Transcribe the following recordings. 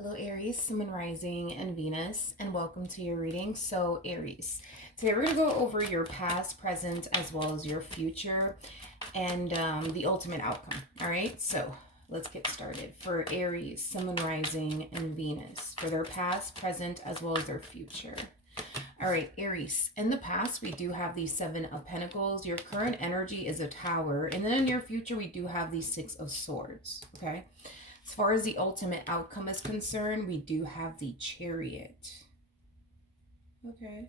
Hello, Aries, Sun, Moon, Rising, and Venus, and welcome to your reading. So, Aries, today we're going to go over your past, present, as well as your future and the ultimate outcome. All right, so let's get started. For Aries, Sun, Moon, Rising, and Venus, for their past, present, as well as their future. All right, Aries, in the past, we do have the Seven of Pentacles. Your current energy is a Tower. And then in your future, we do have the Six of Swords, okay? As far as the ultimate outcome is concerned, we do have the Chariot. Okay.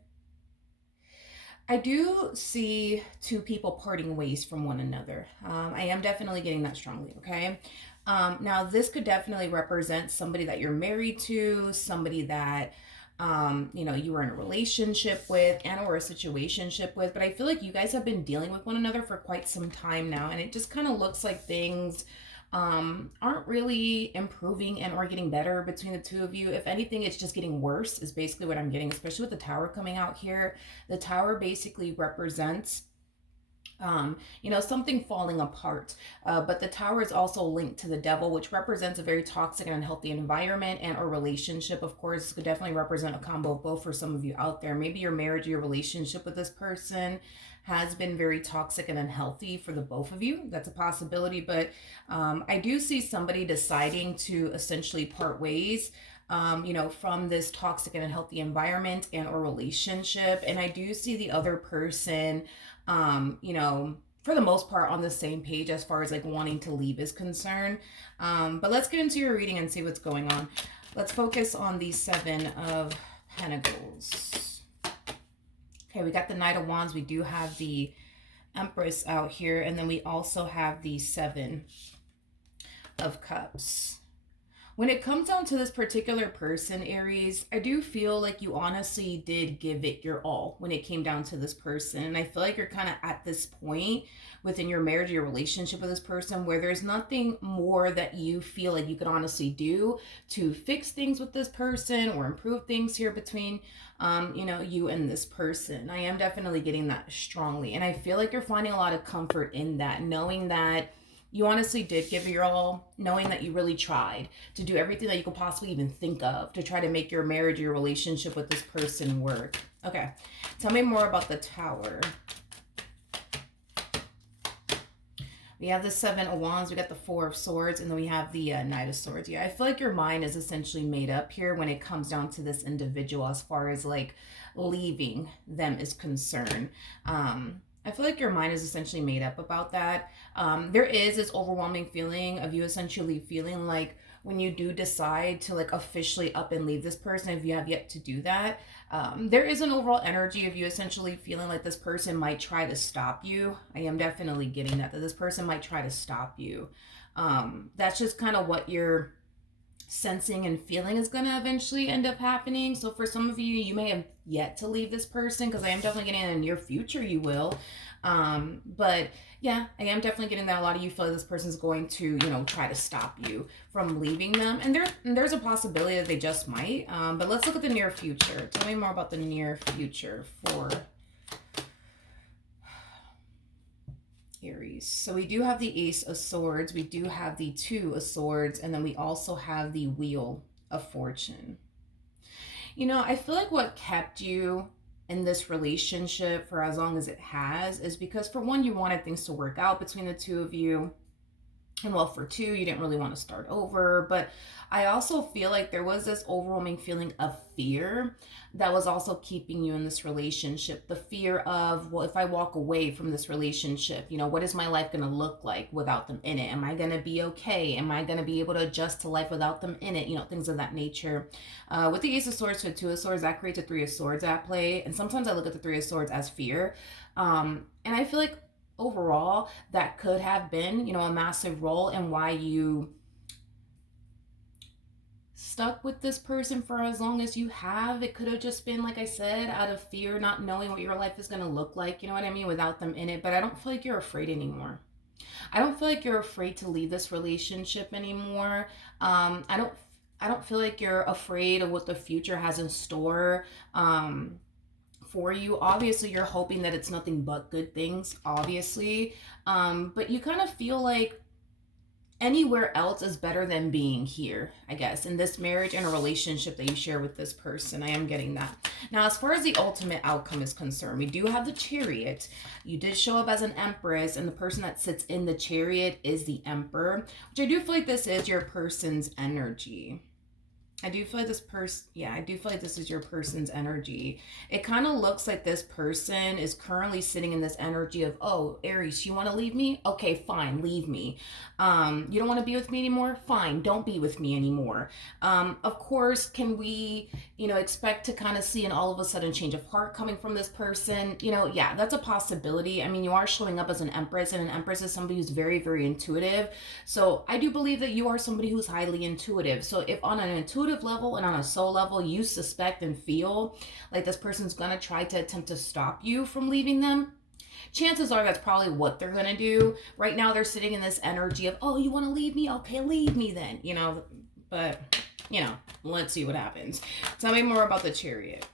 I do see two people parting ways from one another. I am definitely getting that strongly, okay? Now, this could definitely represent somebody that you're married to, somebody that you were in a relationship with and or a situationship with, but I feel like you guys have been dealing with one another for quite some time now, and it just kind of looks like things aren't really improving and or getting better between the two of you. If anything, it's just getting worse is basically what I'm getting, especially with the Tower coming out here. The Tower basically represents something falling apart. But the Tower is also linked to the Devil, which represents a very toxic and unhealthy environment and or relationship. Of course, could definitely represent a combo of both for some of you out there. Maybe your marriage, your relationship with this person has been very toxic and unhealthy for the both of you. That's a possibility, but I do see somebody deciding to essentially part ways from this toxic and unhealthy environment and or relationship. And I do see the other person for the most part on the same page as far as like wanting to leave is concerned. But let's get into your reading and see what's going on. Let's focus on the Seven of Pentacles. Okay, we got the Knight of Wands. We do have the Empress out here. And then we also have the Seven of Cups. When it comes down to this particular person, Aries, I do feel like you honestly did give it your all when it came down to this person. And I feel like you're kind of at this point within your marriage, your relationship with this person, where there's nothing more that you feel like you could honestly do to fix things with this person or improve things here between, you and this person. I am definitely getting that strongly. And I feel like you're finding a lot of comfort in that, knowing that you honestly did give your all, knowing that you really tried to do everything that you could possibly even think of to try to make your marriage, your relationship with this person work. Okay, tell me more about the Tower. We have the Seven of Wands, we got the Four of Swords, and then we have the Knight of Swords. Yeah, I feel like your mind is essentially made up here when it comes down to this individual as far as like leaving them is concerned. I feel like your mind is essentially made up about that. There is this overwhelming feeling of you essentially feeling like when you do decide to like officially up and leave this person, if you have yet to do that, there is an overall energy of you essentially feeling like this person might try to stop you. I am definitely getting that this person might try to stop you. That's just kind of what you're sensing and feeling is going to eventually end up happening. So for some of you, you may have yet to leave this person, because I am definitely getting in the near future you will. But yeah, I am definitely getting that a lot of you feel like this person's going to, try to stop you from leaving them. And there's a possibility that they just might. But let's look at the near future. Tell me more about the near future for Aries. So we do have the Ace of Swords, we do have the Two of Swords, and then we also have the Wheel of Fortune. I feel like what kept you in this relationship for as long as it has is because, for one, you wanted things to work out between the two of you. And well, for two, you didn't really want to start over. But I also feel like there was this overwhelming feeling of fear that was also keeping you in this relationship. The fear of, well, if I walk away from this relationship, what is my life going to look like without them in it? Am I going to be okay? Am I going to be able to adjust to life without them in it? Things of that nature. With the Ace of Swords to Two of Swords, that creates a Three of Swords at play. And sometimes I look at the Three of Swords as fear. And I feel like overall that could have been a massive role in why you stuck with this person for as long as you have. It could have just been, like I said, out of fear, not knowing what your life is going to look like, without them in it. But I don't feel like you're afraid anymore. I don't feel like you're afraid to leave this relationship anymore. I don't feel like you're afraid of what the future has in store for you. Obviously, you're hoping that it's nothing but good things, obviously. But you kind of feel like anywhere else is better than being here, I guess, in this marriage and a relationship that you share with this person. I am getting that. Now, as far as the ultimate outcome is concerned, we do have the Chariot. You did show up as an Empress, and the person that sits in the Chariot is the Emperor, which I do feel like this is your person's energy. I do feel like this person, yeah, I do feel like this is your person's energy. It kind of looks like this person is currently sitting in this energy of, oh, Aries, you want to leave me? Okay, fine, leave me. You don't want to be with me anymore? Fine, don't be with me anymore. Of course, can we, expect to kind of see an all of a sudden change of heart coming from this person? Yeah, that's a possibility. I mean, you are showing up as an Empress, and an Empress is somebody who's very, very intuitive. So I do believe that you are somebody who's highly intuitive. So if on an intuitive level and on a soul level you suspect and feel like this person's gonna try to attempt to stop you from leaving them, chances are that's probably what they're gonna do. Right now they're sitting in this energy of, oh, you want to leave me? Okay, leave me then. But let's see what happens. Tell me more about the Chariot.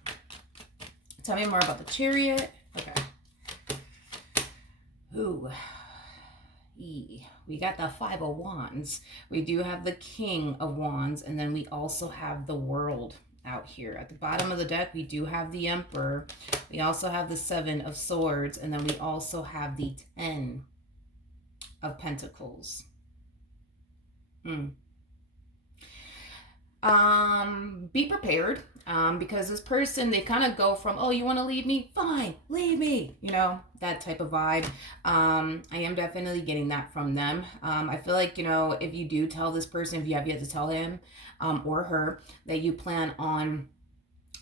Tell me more about the Chariot. Okay. Ooh. We got the Five of Wands. We do have the King of Wands, and then we also have the World out here. At the bottom of the deck, we do have the Emperor. We also have the Seven of Swords, and then we also have the Ten of Pentacles. Be prepared, because this person, they kind of go from, oh, you want to leave me? Fine, leave me. That type of vibe. I am definitely getting that from them. I feel like, if you do tell this person, if you have yet to tell him or her that you plan on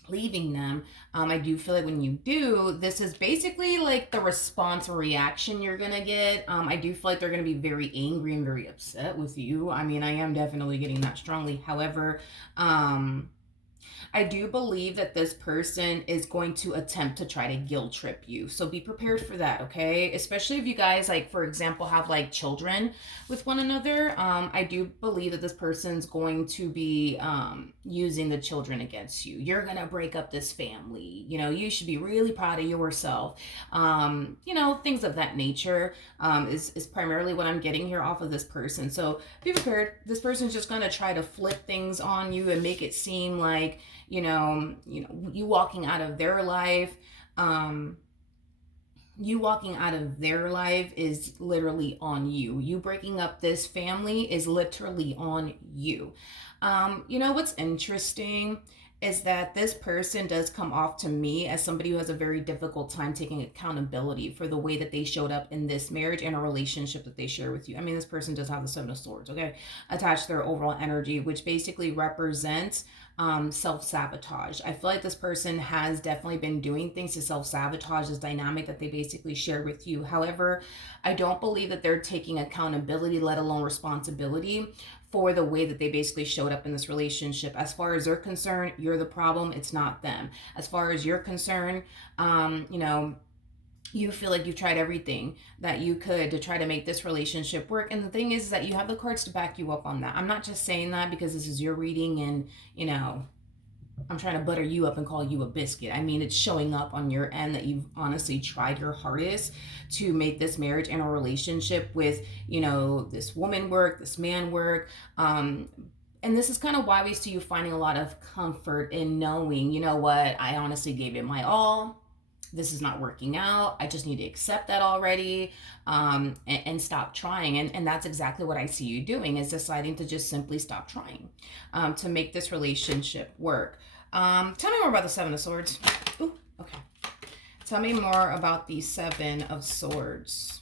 leaving them, I do feel like when you do, this is basically like the response or reaction you're gonna get. I do feel like they're gonna be very angry and very upset with you. I mean, I am definitely getting that strongly. However, I do believe that this person is going to attempt to try to guilt trip you. So be prepared for that, okay? Especially if you guys, like, for example, have like children with one another. I do believe that this person's going to be using the children against you. You're going to break up this family. You should be really proud of yourself. Things of that nature is primarily what I'm getting here off of this person. So be prepared. This person's just going to try to flip things on you and make it seem like, you walking out of their life, is literally on you. You breaking up this family is literally on you. What's interesting is that this person does come off to me as somebody who has a very difficult time taking accountability for the way that they showed up in this marriage and a relationship that they share with you. I mean, this person does have the Seven of Swords, okay, attached to their overall energy, which basically represents self-sabotage. I feel like this person has definitely been doing things to self-sabotage this dynamic that they basically share with you. However, I don't believe that they're taking accountability, let alone responsibility, for the way that they basically showed up in this relationship. As far as they're concerned, you're the problem, it's not them. As far as you're concerned, you feel like you've tried everything that you could to try to make this relationship work. And the thing is that you have the cards to back you up on that. I'm not just saying that because this is your reading and, I'm trying to butter you up and call you a biscuit. I mean, it's showing up on your end that you've honestly tried your hardest to make this marriage and a relationship with, this woman work, this man work. And this is kind of why we see you finding a lot of comfort in knowing, you know what, I honestly gave it my all. This is not working out. I just need to accept that already, and stop trying. And that's exactly what I see you doing, is deciding to just simply stop trying to make this relationship work. Tell me more about the Seven of Swords. Ooh, okay. Tell me more about the Seven of Swords.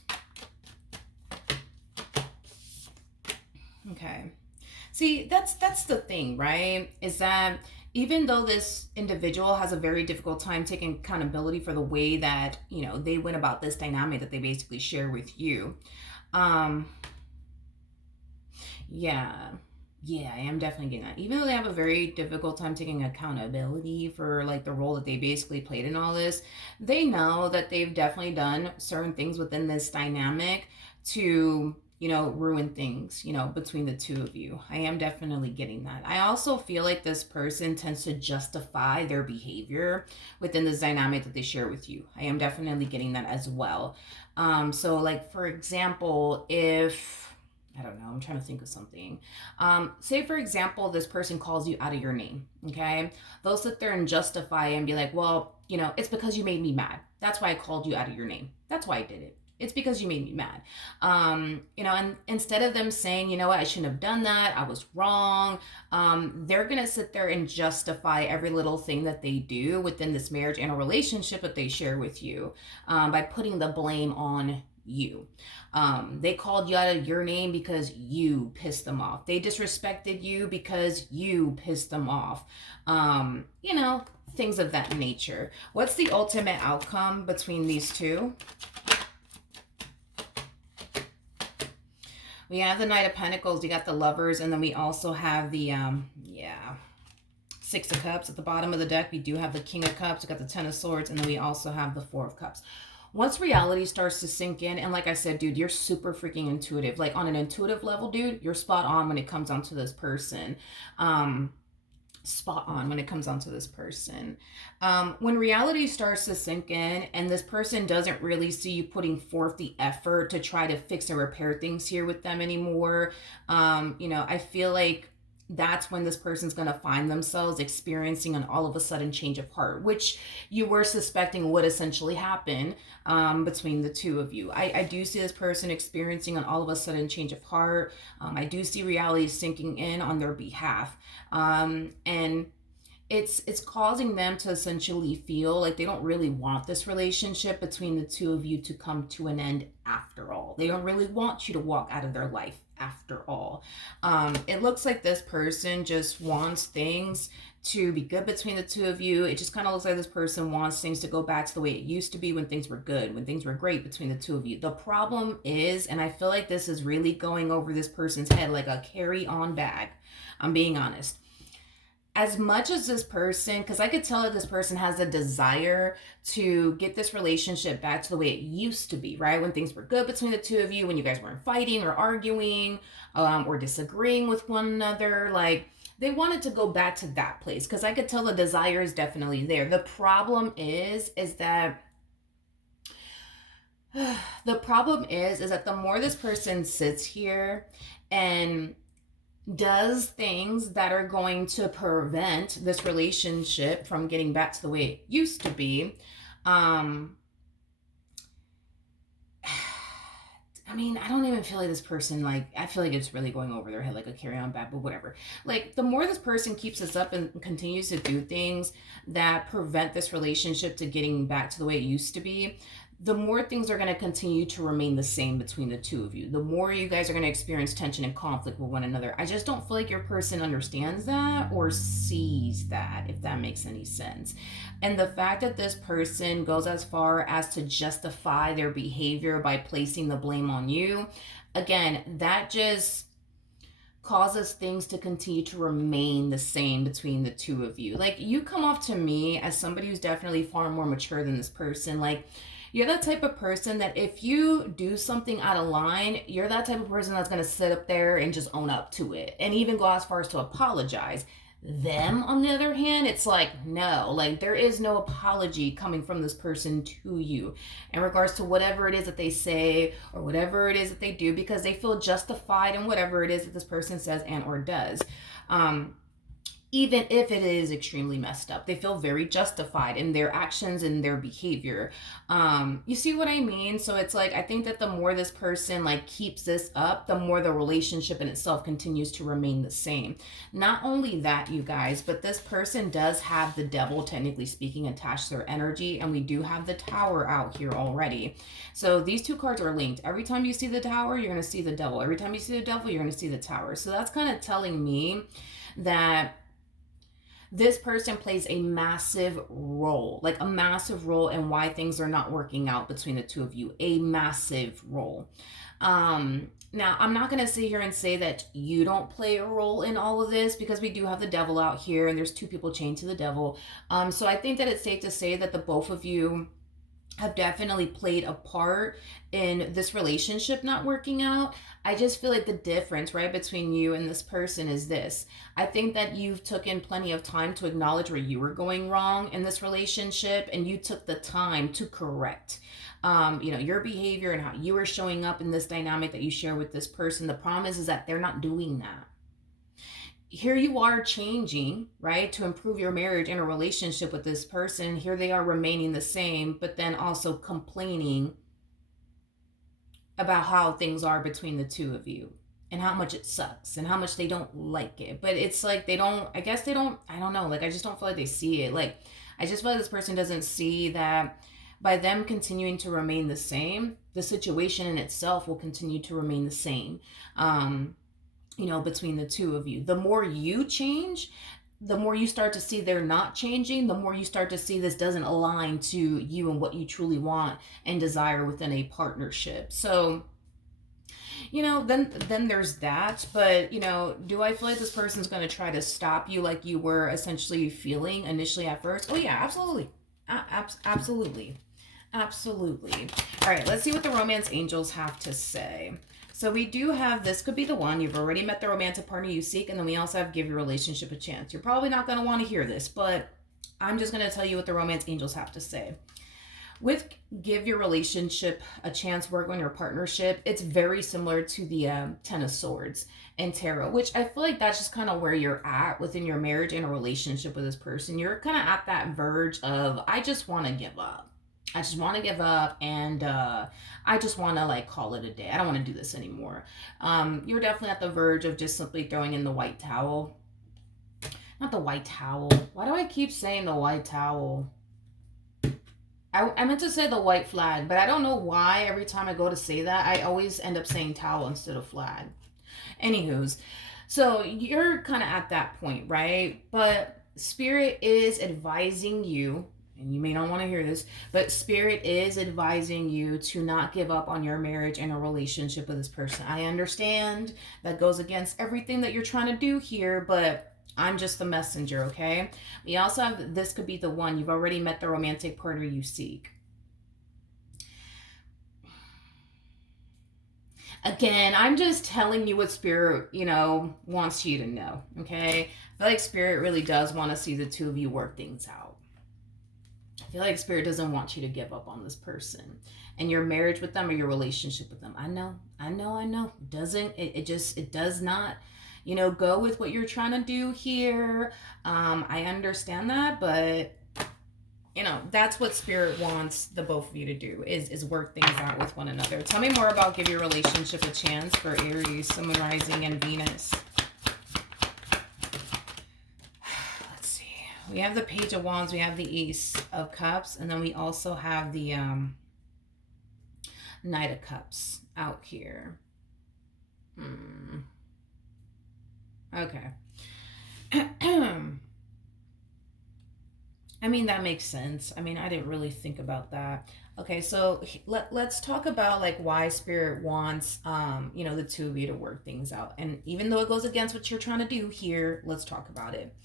Okay. See, that's the thing, right? Is that even though this individual has a very difficult time taking accountability for the way that, they went about this dynamic that they basically share with you. Yeah, I am definitely getting that. Even though they have a very difficult time taking accountability for like the role that they basically played in all this, they know that they've definitely done certain things within this dynamic to, ruin things, between the two of you. I am definitely getting that. I also feel like this person tends to justify their behavior within this dynamic that they share with you. I am definitely getting that as well. So like, for example, if I don't know. I'm trying to think of something. Say, for example, this person calls you out of your name. Okay. They'll sit there and justify and be like, well, it's because you made me mad. That's why I called you out of your name. That's why I did it. It's because you made me mad. And instead of them saying, you know what, I shouldn't have done that, I was wrong, they're going to sit there and justify every little thing that they do within this marriage and a relationship that they share with you, by putting the blame on you. They called you out of your name because you pissed them off. They disrespected you because you pissed them off. Things of that nature. What's the ultimate outcome between these two? We have the Knight of Pentacles, you got the Lovers, and then we also have the, Six of Cups at the bottom of the deck. We do have the King of Cups, we got the Ten of Swords, and then we also have the Four of Cups. Once reality starts to sink in, and like I said, dude, you're super freaking intuitive. Like on an intuitive level, dude, you're spot on when it comes down to this person. Spot on when it comes down to this person. When reality starts to sink in and this person doesn't really see you putting forth the effort to try to fix and repair things here with them anymore, I feel like that's when this person's going to find themselves experiencing an all of a sudden change of heart, which you were suspecting would essentially happen between the two of you. I do see this person experiencing an all of a sudden change of heart. I do see reality sinking in on their behalf. And it's causing them to essentially feel like they don't really want this relationship between the two of you to come to an end after all. They don't really want you to walk out of their life after all. It looks like this person just wants things to be good between the two of you. It just kind of looks like this person wants things to go back to the way it used to be when things were good, when things were great between the two of you. The problem is, and I feel like this is really going over this person's head like a carry-on bag, I'm being honest. As much as this person, because I could tell that this person has a desire to get this relationship back to the way it used to be, right? When things were good between the two of you, when you guys weren't fighting or arguing, or disagreeing with one another, like they wanted to go back to that place, because I could tell the desire is definitely there. The problem is that the more this person sits here and does things that are going to prevent this relationship from getting back to the way it used to be, I don't even feel like this person, I feel like it's really going over their head like a carry-on bag, but whatever. Like, the more this person keeps this up and continues to do things that prevent this relationship to getting back to the way it used to be, the more things are going to continue to remain the same between the two of you. The more you guys are going to experience tension and conflict with one another. I just don't feel like your person understands that or sees that, if that makes any sense. And the fact that this person goes as far as to justify their behavior by placing the blame on you, again, that just causes things to continue to remain the same between the two of you. Like, you come off to me as somebody who's definitely far more mature than this person. Like, you're that type of person that if you do something out of line, you're that type of person that's going to sit up there and just own up to it and even go as far as to apologize. Them, on the other hand, it's like, no, like there is no apology coming from this person to you in regards to whatever it is that they say or whatever it is that they do, because they feel justified in whatever it is that this person says and or does. Even if it is extremely messed up, they feel very justified in their actions and their behavior. You see what I mean? So it's like, I think that the more this person keeps this up, the more the relationship in itself continues to remain the same. Not only that, you guys, but this person does have the devil, technically speaking, attached to their energy, and we do have the Tower out here already. So these two cards are linked. Every time you see the Tower, you're going to see the devil. Every time you see the devil, you're going to see the Tower. So that's kind of telling me that this person plays a massive role, in why things are not working out between the two of you. A massive role. Now, I'm not going to sit here and say that you don't play a role in all of this, because we do have the devil out here and there's two people chained to the devil. So I think that it's safe to say that the both of you have definitely played a part in this relationship not working out. I just feel like the difference, right, between you and this person is this. I think that you've taken plenty of time to acknowledge where you were going wrong in this relationship, and you took the time to correct your behavior and how you were showing up in this dynamic that you share with this person. The problem is that they're not doing that. Here you are changing, right, to improve your marriage and a relationship with this person. Here they are remaining the same, but then also complaining about how things are between the two of you and how much it sucks and how much they don't like it. But it's like they don't, I guess they don't, I don't know, like I just don't feel like they see it. Like I just feel like this person doesn't see that by them continuing to remain the same, the situation in itself will continue to remain the same. Between the two of you. The more you change, the more you start to see they're not changing, the more you start to see this doesn't align to you and what you truly want and desire within a partnership. So, then there's that. But, do I feel like this person's going to try to stop you like you were essentially feeling initially at first? Oh yeah, absolutely. Absolutely. Absolutely. All right, let's see what the romance angels have to say. So we do have, this could be the one. You've already met the romantic partner you seek, and then we also have give your relationship a chance. You're probably not going to want to hear this, but I'm just going to tell you what the romance angels have to say. With give your relationship a chance, work on your partnership, it's very similar to the Ten of Swords and Tarot, which I feel like that's just kind of where you're at within your marriage and a relationship with this person. You're kind of at that verge of, I just want to give up. I just want to give up, and I just want to like call it a day. I don't want to do this anymore. You're definitely at the verge of just simply throwing in the white towel. Not the white towel. Why do I keep saying the white towel? I meant to say the white flag, but I don't know why every time I go to say that, I always end up saying towel instead of flag. Anywho's, so you're kind of at that point, right? But Spirit is advising you, and you may not want to hear this, but Spirit is advising you to not give up on your marriage and a relationship with this person. I understand that goes against everything that you're trying to do here, but I'm just the messenger, okay? We also have, this could be the one. You've already met the romantic partner you seek. Again, I'm just telling you what Spirit, wants you to know, okay? I feel like Spirit really does want to see the two of you work things out. I feel like Spirit doesn't want you to give up on this person and your marriage with them or your relationship with them. I know. It does not, go with what you're trying to do here. I understand that, but that's what Spirit wants the both of you to do is work things out with one another. Tell me more about give your relationship a chance for Aries, Sun, Rising, and Venus. Let's see. We have the Page of Wands, we have the Ace of Cups, and then we also have the Knight of Cups out here. Okay. I mean, that makes sense. I mean, I didn't really think about that. Okay, so let's talk about like why Spirit wants the two of you to work things out. And even though it goes against what you're trying to do here, let's talk about it.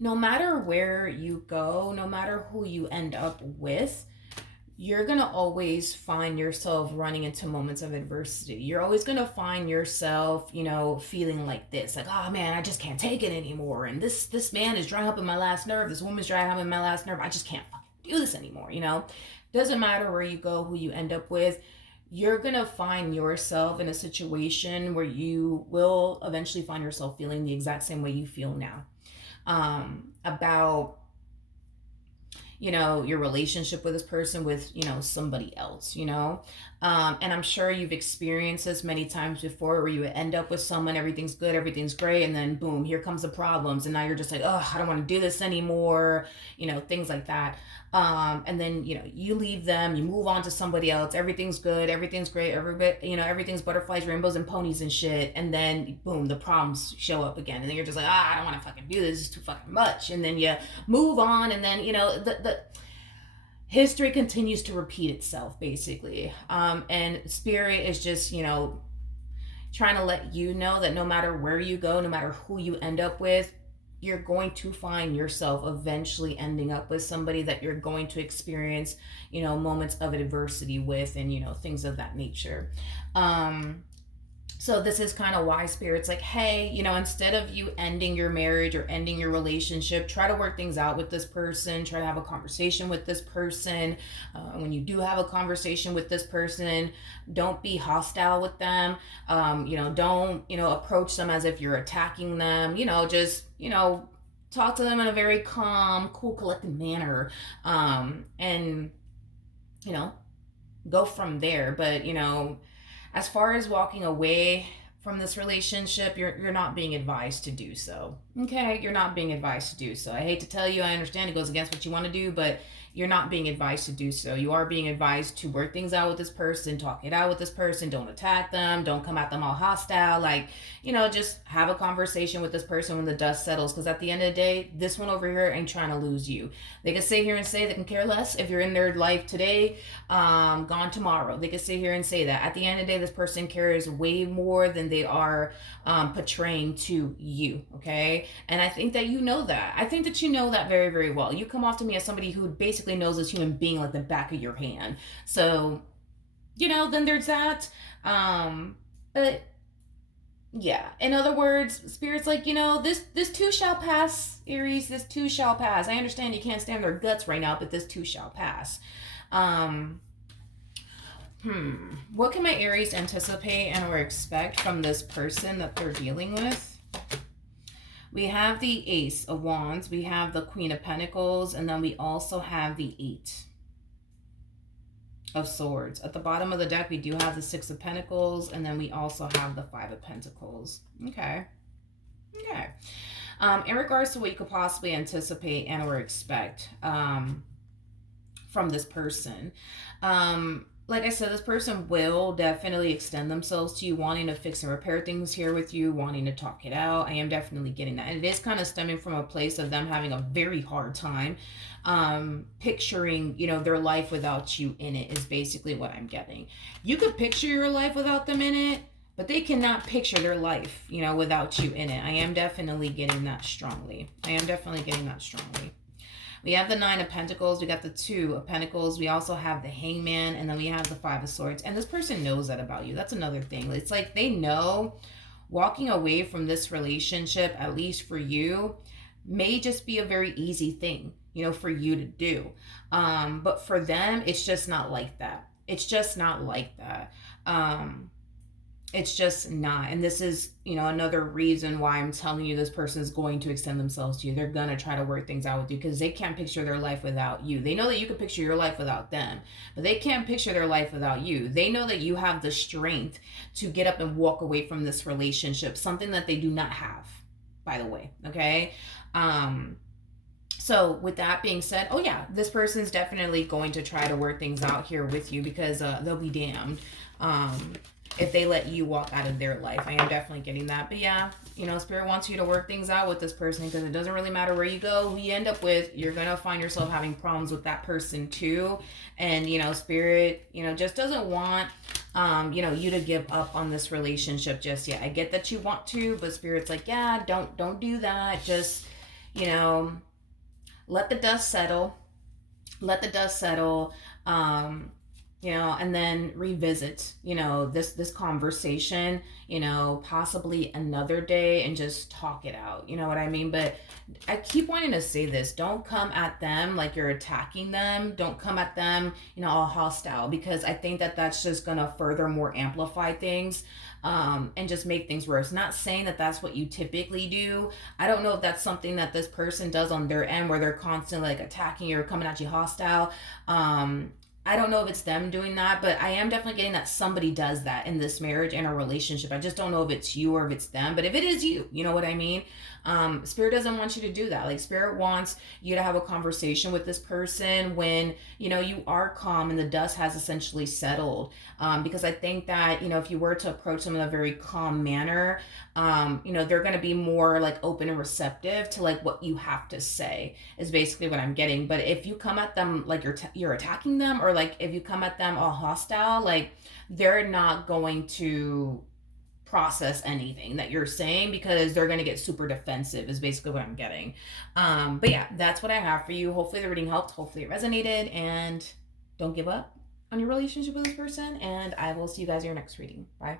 No matter where you go, no matter who you end up with, you're going to always find yourself running into moments of adversity. You're always going to find yourself, feeling like this, like, oh man, I just can't take it anymore. And this man is drying up in my last nerve. This woman's drying up in my last nerve. I just can't do this anymore. Doesn't matter where you go, who you end up with. You're going to find yourself in a situation where you will eventually find yourself feeling the exact same way you feel now. About your relationship with this person with somebody else, and I'm sure you've experienced this many times before, where you end up with someone, everything's good, everything's great, and then boom, here comes the problems, and now you're just like, oh, I don't want to do this anymore, things like that. And then you leave them, you move on to somebody else, everything's good, everything's great, everybody, everything's butterflies, rainbows, and ponies and shit, and then boom, the problems show up again, and then you're just like, I don't want to fucking do this, it's too fucking much, and then you move on, and then the history continues to repeat itself, basically. And Spirit is just trying to let you know that no matter where you go, no matter who you end up with, you're going to find yourself eventually ending up with somebody that you're going to experience, moments of adversity with, and, things of that nature. Um, so this is kind of why Spirit's like, hey, instead of you ending your marriage or ending your relationship, try to work things out with this person. Try to have a conversation with this person. When you do have a conversation with this person, don't be hostile with them. Don't, approach them as if you're attacking them. Just, talk to them in a very calm, cool, collected manner. And, you know, go from there. But, as far as walking away from this relationship, you're not being advised to do so. Okay, you're not being advised to do so. I hate to tell you, I understand it goes against what you want to do, but you're not being advised to do so. You are being advised to work things out with this person, talk it out with this person, don't attack them, don't come at them all hostile. Like, just have a conversation with this person when the dust settles. Because at the end of the day, this one over here ain't trying to lose you. They can sit here and say they can care less if you're in their life today, gone tomorrow. They can sit here and say that. At the end of the day, this person cares way more than they are portraying to you. Okay, and I think that you know that. I think that you know that very, very well. You come off to me as somebody who basically knows this human being like the back of your hand. So, then there's that. But yeah, in other words, Spirit's like, this too shall pass, Aries. This too shall pass. I understand you can't stand their guts right now, but this too shall pass. What can my Aries anticipate and or expect from this person that they're dealing with? We have the Ace of Wands, we have the Queen of Pentacles, and then we also have the Eight of Swords. At the bottom of the deck, we do have the Six of Pentacles, and then we also have the Five of Pentacles. Okay. In regards to what you could possibly anticipate and or expect from this person, like I said, this person will definitely extend themselves to you, wanting to fix and repair things here with you, wanting to talk it out. I am definitely getting that. And it is kind of stemming from a place of them having a very hard time picturing, their life without you in it is basically what I'm getting. You could picture your life without them in it, but they cannot picture their life, without you in it. I am definitely getting that strongly. We have the Nine of Pentacles. We got the Two of Pentacles. We also have the Hangman. And then we have the Five of Swords. And this person knows that about you. That's another thing. It's like they know walking away from this relationship, at least for you, may just be a very easy thing, for you to do. But for them, it's just not like that. It's just not. And this is, another reason why I'm telling you this person is going to extend themselves to you. They're going to try to work things out with you because they can't picture their life without you. They know that you can picture your life without them, but they can't picture their life without you. They know that you have the strength to get up and walk away from this relationship, something that they do not have, by the way. Okay. So with that being said, oh yeah, this person's definitely going to try to work things out here with you because they'll be damned. If they let you walk out of their life. I am definitely getting that. But yeah, Spirit wants you to work things out with this person because it doesn't really matter where you go, who you end up with, you're going to find yourself having problems with that person too. And, Spirit, just doesn't want, you to give up on this relationship just yet. I get that you want to, but Spirit's like, yeah, don't do that. Just, let the dust settle. And then revisit, this conversation, possibly another day and just talk it out. You know what I mean? But I keep wanting to say this. Don't come at them like you're attacking them. Don't come at them, all hostile, because I think that that's just going to further more amplify things. And just make things worse. Not saying that that's what you typically do. I don't know if that's something that this person does on their end where they're constantly like attacking you or coming at you hostile. I don't know if it's them doing that, but I am definitely getting that somebody does that in this marriage and a relationship. I just don't know if it's you or if it's them, but if it is you, you know what I mean? Spirit doesn't want you to do that. Like Spirit wants you to have a conversation with this person when, you are calm and the dust has essentially settled. Because I think that, if you were to approach them in a very calm manner, they're going to be more like open and receptive to like what you have to say is basically what I'm getting. But if you come at them like you're attacking them, or like if you come at them all hostile, like they're not going to process anything that you're saying because they're going to get super defensive is basically what I'm getting. But yeah, that's what I have for you. Hopefully the reading helped. Hopefully it resonated, and don't give up on your relationship with this person. And I will see you guys in your next reading. Bye.